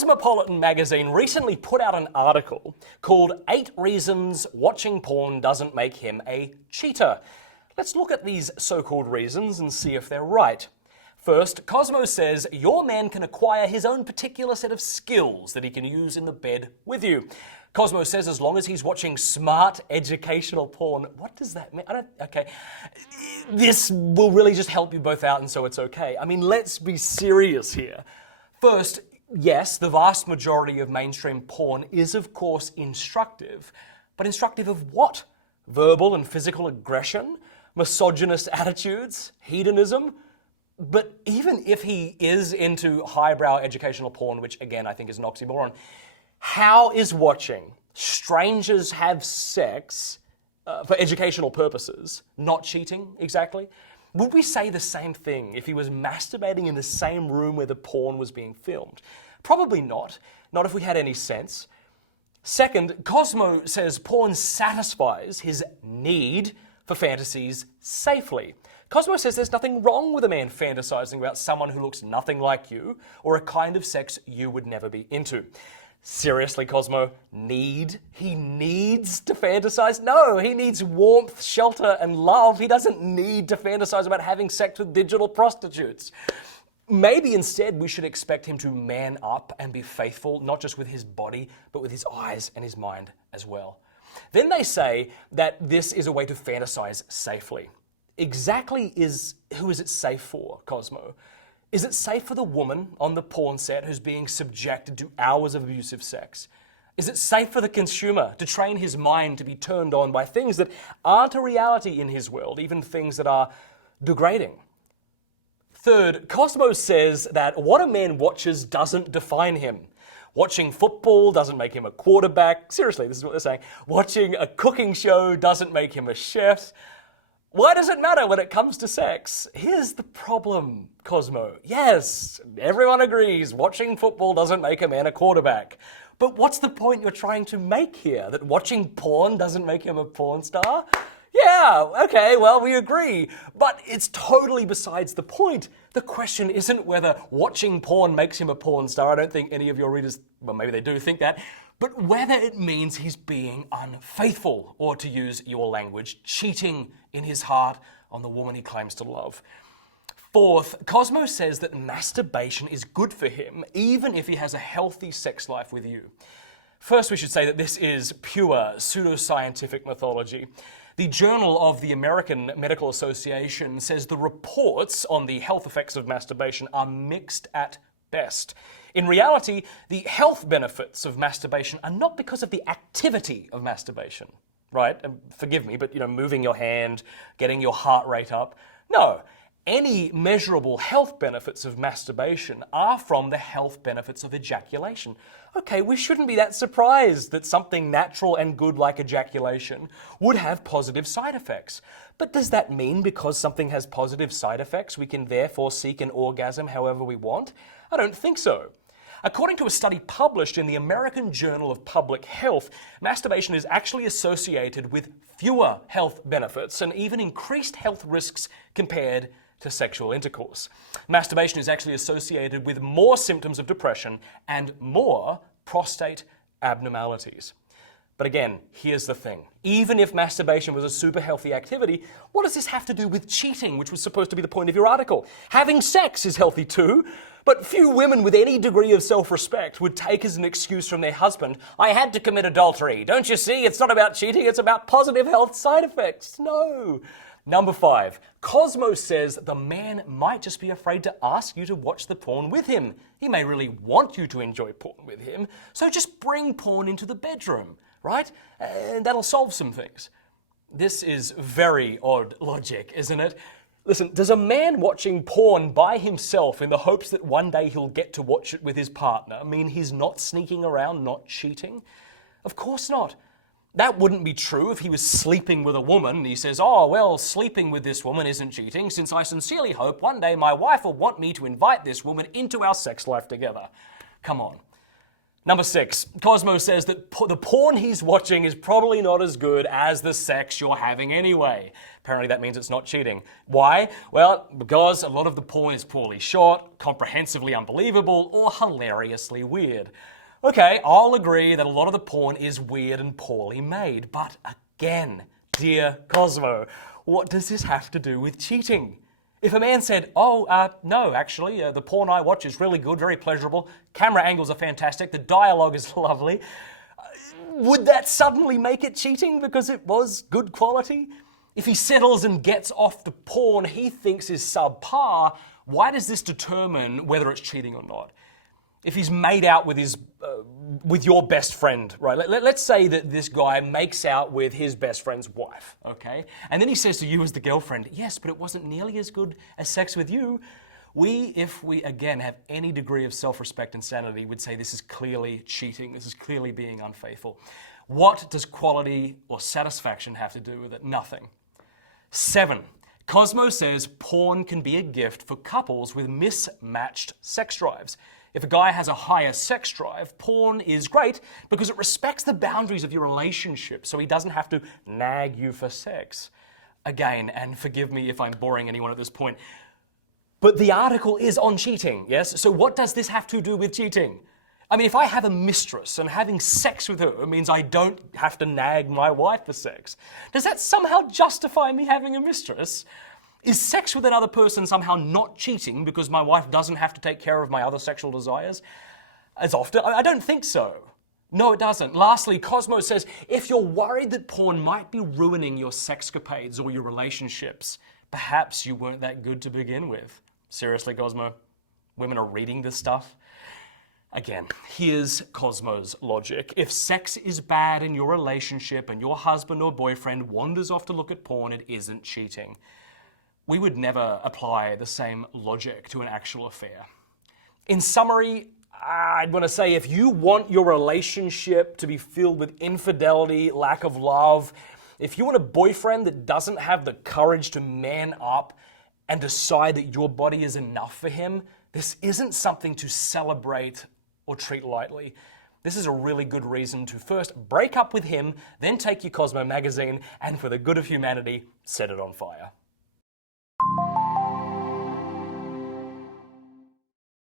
Cosmopolitan Magazine recently put out an article called 8 Reasons Watching Porn Doesn't Make Him a Cheater. Let's look at these so-called reasons and see if they're right. First, Cosmo says your man can acquire his own particular set of skills that he can use in the bed with you. Cosmo says as long as he's watching smart educational porn, what does that mean? Okay. This will really just help you both out and so it's okay. I mean, let's be serious here. First, yes, the vast majority of mainstream porn is of course instructive, but instructive of what? Verbal and physical aggression? Misogynist attitudes? Hedonism? But even if he is into highbrow educational porn, which again I think is an oxymoron, how is watching strangers have sex for educational purposes not cheating exactly? Would we say the same thing if he was masturbating in the same room where the porn was being filmed? Probably not. Not if we had any sense. Second, Cosmo says porn satisfies his need for fantasies safely. Cosmo says there's nothing wrong with a man fantasizing about someone who looks nothing like you or a kind of sex you would never be into. Seriously, Cosmo? Need? He needs to fantasize? No, he needs warmth, shelter, and love. He doesn't need to fantasize about having sex with digital prostitutes. Maybe instead we should expect him to man up and be faithful, not just with his body, but with his eyes and his mind as well. Then they say that this is a way to fantasize safely. Exactly who is it safe for, Cosmo? Is it safe for the woman on the porn set who's being subjected to hours of abusive sex? Is it safe for the consumer to train his mind to be turned on by things that aren't a reality in his world, even things that are degrading? Third, Cosmo says that what a man watches doesn't define him. Watching football doesn't make him a quarterback. Seriously, this is what they're saying. Watching a cooking show doesn't make him a chef. Why does it matter when it comes to sex? Here's the problem, Cosmo. Yes, everyone agrees watching football doesn't make a man a quarterback. But what's the point you're trying to make here? That watching porn doesn't make him a porn star? Yeah, okay, well, we agree. But it's totally besides the point. The question isn't whether watching porn makes him a porn star. I don't think any of your readers, well, maybe they do think that. But whether it means he's being unfaithful, or to use your language, cheating in his heart on the woman he claims to love. Fourth, Cosmo says that masturbation is good for him, even if he has a healthy sex life with you. First, we should say that this is pure pseudoscientific mythology. The Journal of the American Medical Association says the reports on the health effects of masturbation are mixed at best. In reality, the health benefits of masturbation are not because of the activity of masturbation, right? And forgive me, but moving your hand, getting your heart rate up. No, any measurable health benefits of masturbation are from the health benefits of ejaculation. Okay, we shouldn't be that surprised that something natural and good like ejaculation would have positive side effects. But does that mean because something has positive side effects, we can therefore seek an orgasm however we want? I don't think so. According to a study published in the American Journal of Public Health, masturbation is actually associated with fewer health benefits and even increased health risks compared to sexual intercourse. Masturbation is actually associated with more symptoms of depression and more prostate abnormalities. But again, here's the thing. Even if masturbation was a super healthy activity, what does this have to do with cheating, which was supposed to be the point of your article? Having sex is healthy too, but few women with any degree of self-respect would take as an excuse from their husband, I had to commit adultery. Don't you see? It's not about cheating, it's about positive health side effects. No. Number 5, Cosmo says the man might just be afraid to ask you to watch the porn with him. He may really want you to enjoy porn with him, so just bring porn into the bedroom, right? And that'll solve some things. This is very odd logic, isn't it? Listen, does a man watching porn by himself in the hopes that one day he'll get to watch it with his partner mean he's not sneaking around, not cheating? Of course not. That wouldn't be true if he was sleeping with a woman and he says, oh, well, sleeping with this woman isn't cheating, since I sincerely hope one day my wife will want me to invite this woman into our sex life together. Come on. Number 6, Cosmo says that the porn he's watching is probably not as good as the sex you're having anyway. Apparently that means it's not cheating. Why? Well, because a lot of the porn is poorly shot, comprehensively unbelievable, or hilariously weird. Okay, I'll agree that a lot of the porn is weird and poorly made, but again, dear Cosmo, what does this have to do with cheating? If a man said, no, actually, the porn I watch is really good, very pleasurable, camera angles are fantastic, the dialogue is lovely, would that suddenly make it cheating because it was good quality? If he settles and gets off the porn he thinks is subpar, why does this determine whether it's cheating or not? If he's made out with your best friend, right? Let's say that this guy makes out with his best friend's wife, okay? And then he says to you as the girlfriend, yes, but it wasn't nearly as good as sex with you. If we again have any degree of self-respect and sanity, would say this is clearly cheating. This is clearly being unfaithful. What does quality or satisfaction have to do with it? Nothing. 7. Cosmo says porn can be a gift for couples with mismatched sex drives. If a guy has a higher sex drive, porn is great because it respects the boundaries of your relationship so he doesn't have to nag you for sex. Again, and forgive me if I'm boring anyone at this point, but the article is on cheating, yes? So what does this have to do with cheating? I mean, if I have a mistress and having sex with her means I don't have to nag my wife for sex, does that somehow justify me having a mistress? Is sex with another person somehow not cheating because my wife doesn't have to take care of my other sexual desires as often? I don't think so. No, it doesn't. Lastly, Cosmo says, if you're worried that porn might be ruining your sexcapades or your relationships, perhaps you weren't that good to begin with. Seriously, Cosmo? Women are reading this stuff? Again, here's Cosmo's logic. If sex is bad in your relationship and your husband or boyfriend wanders off to look at porn, it isn't cheating. We would never apply the same logic to an actual affair. In summary, I'd want to say if you want your relationship to be filled with infidelity, lack of love, if you want a boyfriend that doesn't have the courage to man up and decide that your body is enough for him, this isn't something to celebrate or treat lightly. This is a really good reason to first break up with him, then take your Cosmo magazine, and for the good of humanity, set it on fire.